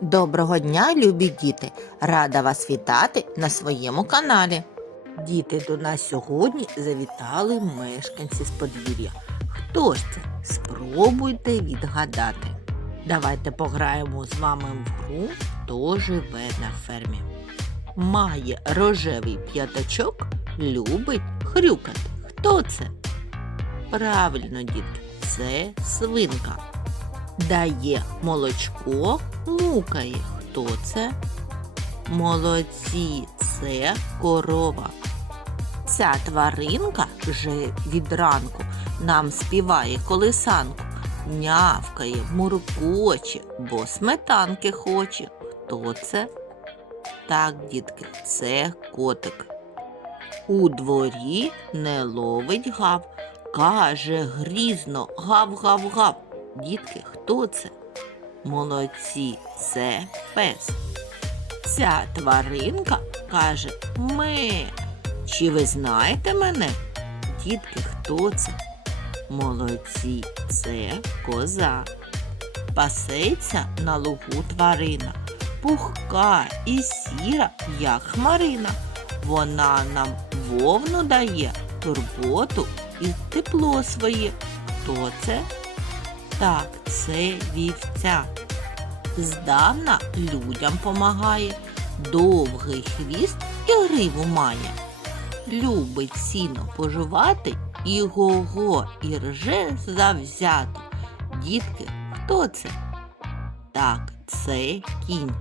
Доброго дня, любі діти! Рада вас вітати на своєму каналі. Діти до нас сьогодні завітали мешканці з подвір'я. Хто ж це? Спробуйте відгадати. Давайте пограємо з вами в гру Хто живе на фермі. Має рожевий п'ятачок, любить хрюкати. Хто це? Правильно, дітки, це свинка. Дає молочко, мукає. Хто це? Молодці, це корова. Ця тваринка вже від ранку нам співає колисанку, нявкає, муркоче, бо сметанки хоче. Хто це? Так, дітки, це котик. У дворі не ловить гав, каже грізно гав-гав-гав. Дітки, хто це? Молодці, це пес. Ця тваринка каже ме. Чи ви знаєте мене? Дітки, хто це? Молодці, це коза. Пасеться на лугу тварина, пухка і сіра, як хмарина. Вона нам вовну дає, турботу і тепло своє. Хто це? Так, це вівця. Здавна людям помагає, довгий хвіст і гриву має. Любить сіно пожувати і го-го, і рже завзято. Дітки, хто це? Так, це кінь.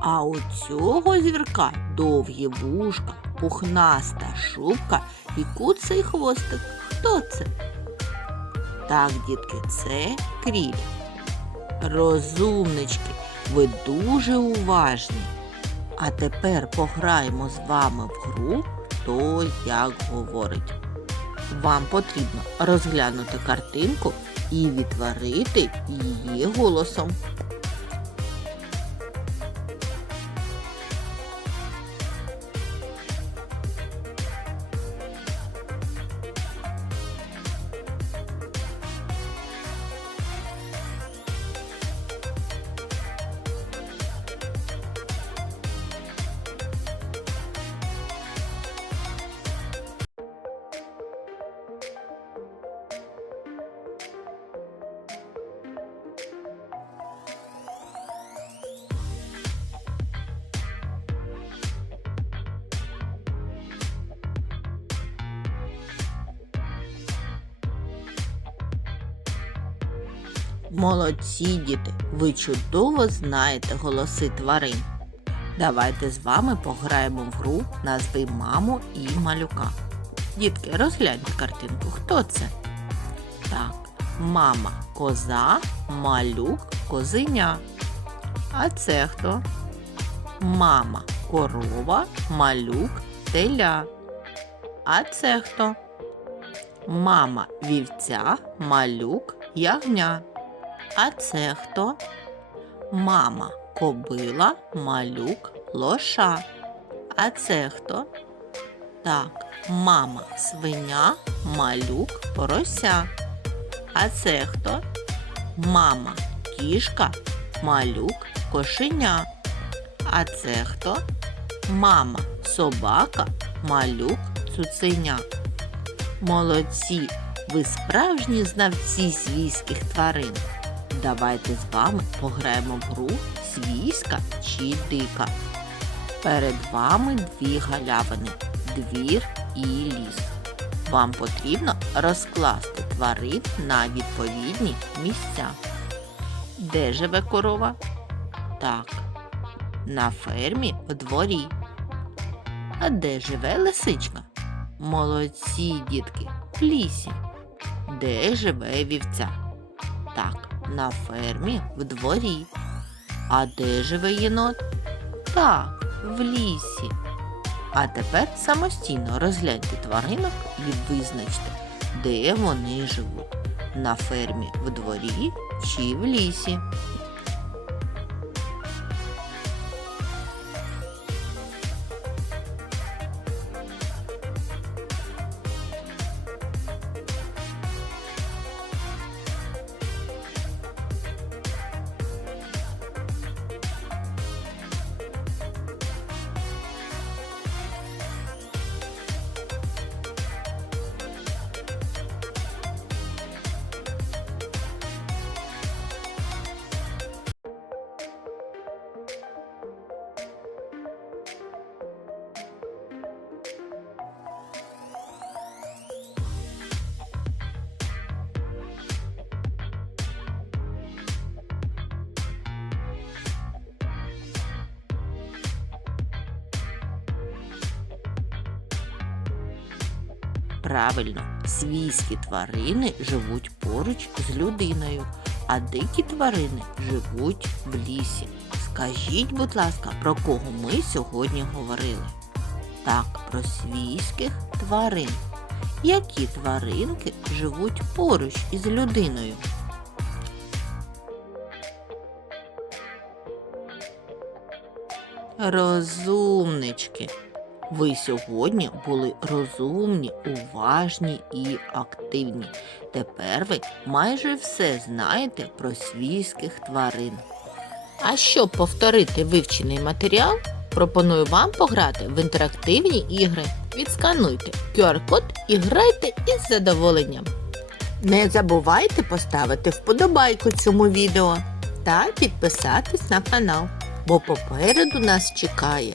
А у цього звірка довгі вушка, пухнаста шубка і куций хвостик. Хто це? Так, дітки, це кріль. Розумнички, ви дуже уважні. А тепер пограємо з вами в гру хто як говорить. Вам потрібно розглянути картинку і відтворити її голосом. Молодці діти, ви чудово знаєте голоси тварин. Давайте з вами пограємо в гру назви маму і малюка. Дітки, розгляньте картинку. Хто це? Так, мама коза, малюк козеня. А це хто? Мама корова, малюк теля. А це хто? Мама вівця, малюк ягня. А це хто? Мама кобила, малюк, лоша. А це хто? Так, мама свиня, малюк, порося. А це хто? Мама кішка, малюк, кошеня. А це хто? Мама собака, малюк, цуценя. Молодці, ви справжні знавці свійських тварин. Давайте з вами пограємо в гру свійська чи дика. Перед вами дві галявини двір і ліс. Вам потрібно розкласти тварин на відповідні місця. Де живе корова? Так, на фермі у дворі. А де живе лисичка? Молодці, дітки, в лісі. Де живе вівця? Так, на фермі в дворі. А де живе єнот? Так, в лісі. А тепер самостійно розгляньте тваринок і визначте, де вони живуть. На фермі в дворі чи в лісі. Правильно, свійські тварини живуть поруч з людиною, а дикі тварини живуть в лісі. Скажіть, будь ласка, про кого ми сьогодні говорили? Так, про свійських тварин. Які тваринки живуть поруч із людиною? Розумнички. Ви сьогодні були розумні, уважні і активні. Тепер ви майже все знаєте про свійських тварин. А щоб повторити вивчений матеріал, пропоную вам пограти в інтерактивні ігри. Відскануйте QR-код і грайте із задоволенням. Не забувайте поставити вподобайку цьому відео та підписатись на канал, бо попереду нас чекає